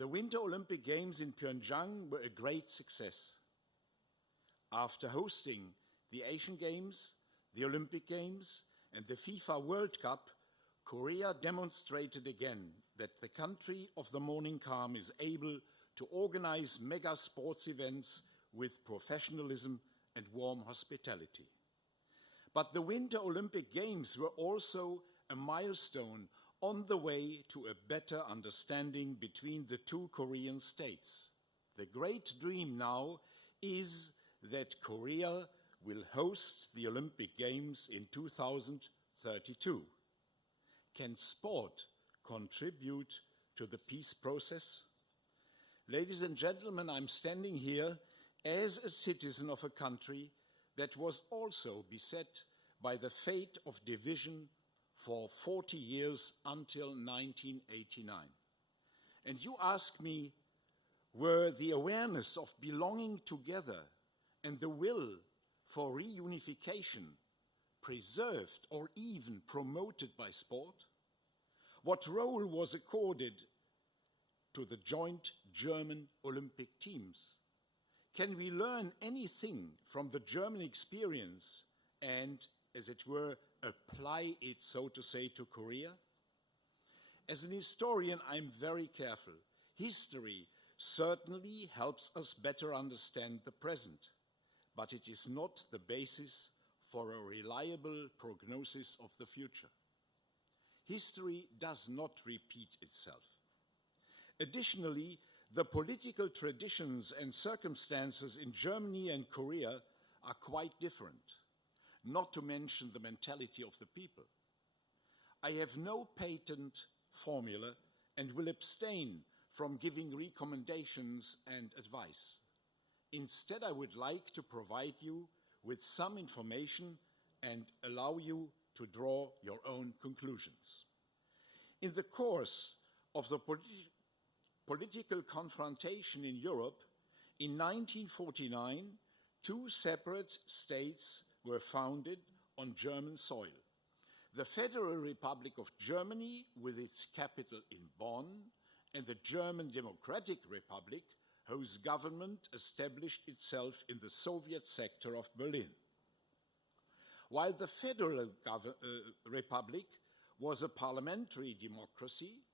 The Winter Olympic Games in Pyeongchang were a great success. After hosting the Asian Games, the Olympic Games, and the FIFA World Cup, Korea demonstrated again that the country of the morning calm is able to organize mega sports events with professionalism and warm hospitality. But the Winter Olympic Games were also a milestone on the way to a better understanding between the two Korean states. The great dream now is that Korea will host the Olympic Games in 2032. Can sport contribute to the peace process? Ladies and gentlemen, I'm standing here as a citizen of a country that was also beset by the fate of division for 40 years until 1989. And you ask me, were the awareness of belonging together and the will for reunification preserved or even promoted by sport? What role was accorded to the joint German Olympic teams? Can we learn anything from the German experience and, as it were, apply it, so to say, to Korea? As an historian, I'm very careful. History certainly helps us better understand the present, but it is not the basis for a reliable prognosis of the future. History does not repeat itself. Additionally, the political traditions and circumstances in Germany and Korea are quite different, not to mention the mentality of the people. I have no patent formula and will abstain from giving recommendations and advice. Instead, I would like to provide you with some information and allow you to draw your own conclusions. In the course of the political confrontation in Europe, in 1949, two separate states were founded on German soil. The Federal Republic of Germany, with its capital in Bonn, and the German Democratic Republic, whose government established itself in the Soviet sector of Berlin. While the Federal Republic was a parliamentary democracy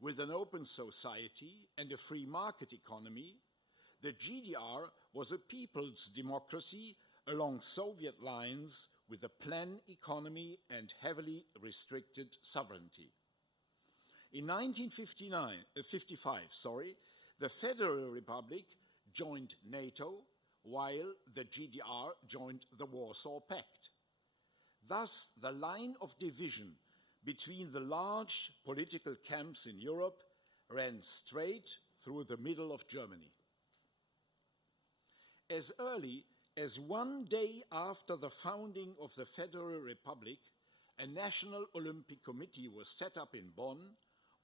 with an open society and a free market economy, the GDR was a people's democracy along Soviet lines with a planned economy and heavily restricted sovereignty. In 1955, the Federal Republic joined NATO, while the GDR joined the Warsaw Pact. Thus, the line of division between the large political camps in Europe ran straight through the middle of Germany. As early as one day after the founding of the Federal Republic, a National Olympic Committee was set up in Bonn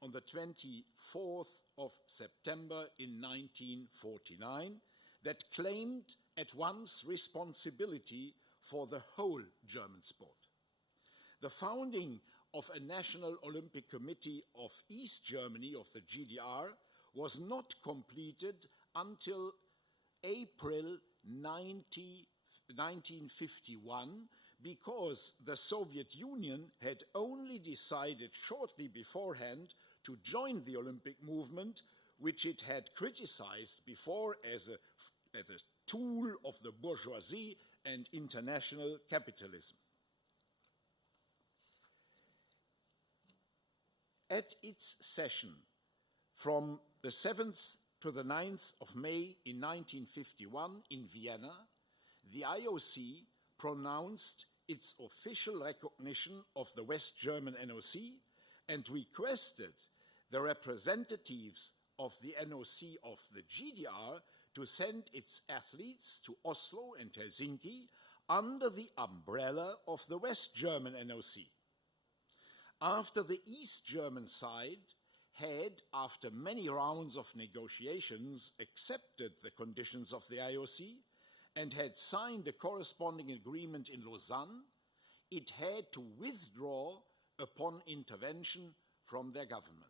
on the 24th of September in 1949 that claimed at once responsibility for the whole German sport. The founding of a National Olympic Committee of East Germany, of the GDR, was not completed until April 1951, because the Soviet Union had only decided shortly beforehand to join the Olympic movement, which it had criticized before as a tool of the bourgeoisie and international capitalism. At its session from the 7th to the 9th of May in 1951 in Vienna, the IOC pronounced its official recognition of the West German NOC and requested the representatives of the NOC of the GDR to send its athletes to Oslo and Helsinki under the umbrella of the West German NOC. After the East German side had, after many rounds of negotiations, accepted the conditions of the IOC and had signed a corresponding agreement in Lausanne, it had to withdraw upon intervention from their government.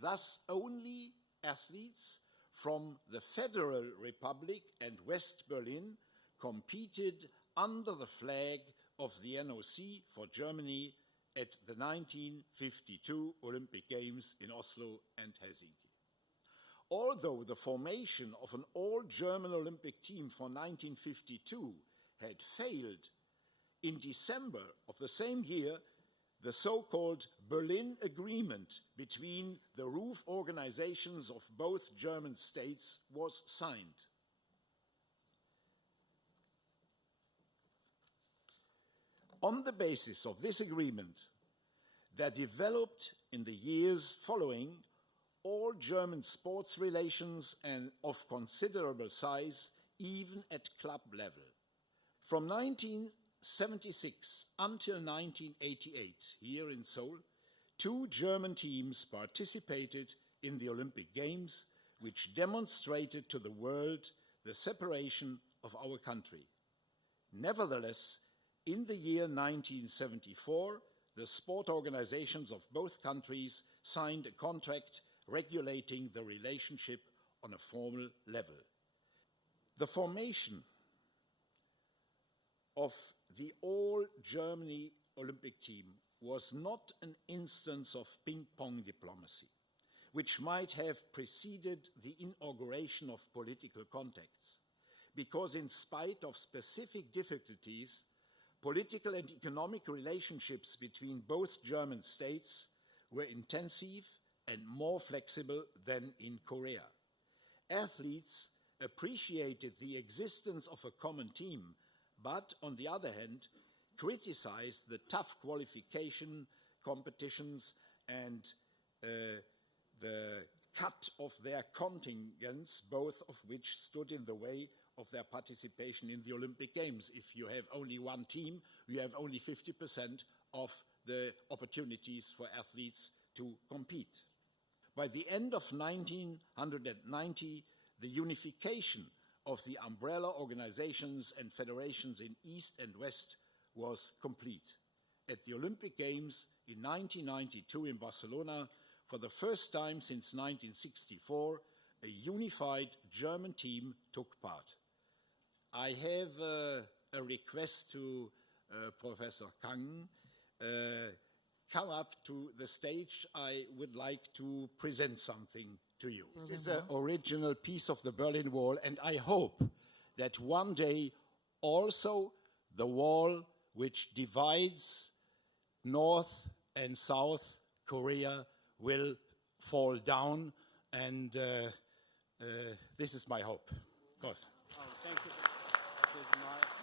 Thus, only athletes from the Federal Republic and West Berlin competed under the flag of the NOC for Germany at the 1952 Olympic Games in Oslo and Helsinki. Although the formation of an all-German Olympic team for 1952 had failed, in December of the same year, the so-called Berlin Agreement between the roof organizations of both German states was signed. On the basis of this agreement, there developed in the years following all German sports relations and of considerable size, even at club level. From 1976 until 1988, here in Seoul, 2 German teams participated in the Olympic Games, which demonstrated to the world the separation of our country. Nevertheless, in the year 1974, the sport organizations of both countries signed a contract regulating the relationship on a formal level. The formation of the all-Germany Olympic team was not an instance of ping-pong diplomacy, which might have preceded the inauguration of political contacts, because in spite of specific difficulties, political and economic relationships between both German states were intensive and more flexible than in Korea. Athletes appreciated the existence of a common team, but on the other hand, criticized the tough qualification competitions and the cut of their contingents, both of which stood in the way of their participation in the Olympic Games. If you have only one team, you have only 50% of the opportunities for athletes to compete. By the end of 1990, the unification of the umbrella organizations and federations in East and West was complete. At the Olympic Games in 1992 in Barcelona, for the first time since 1964, a unified German team took part. I have a request to Professor Kang. Come up to the stage. I would like to present something to you. This is an original piece of the Berlin Wall, and I hope that one day also the wall which divides North and South Korea will fall down, and this is my hope. God. Oh, thank you. That is my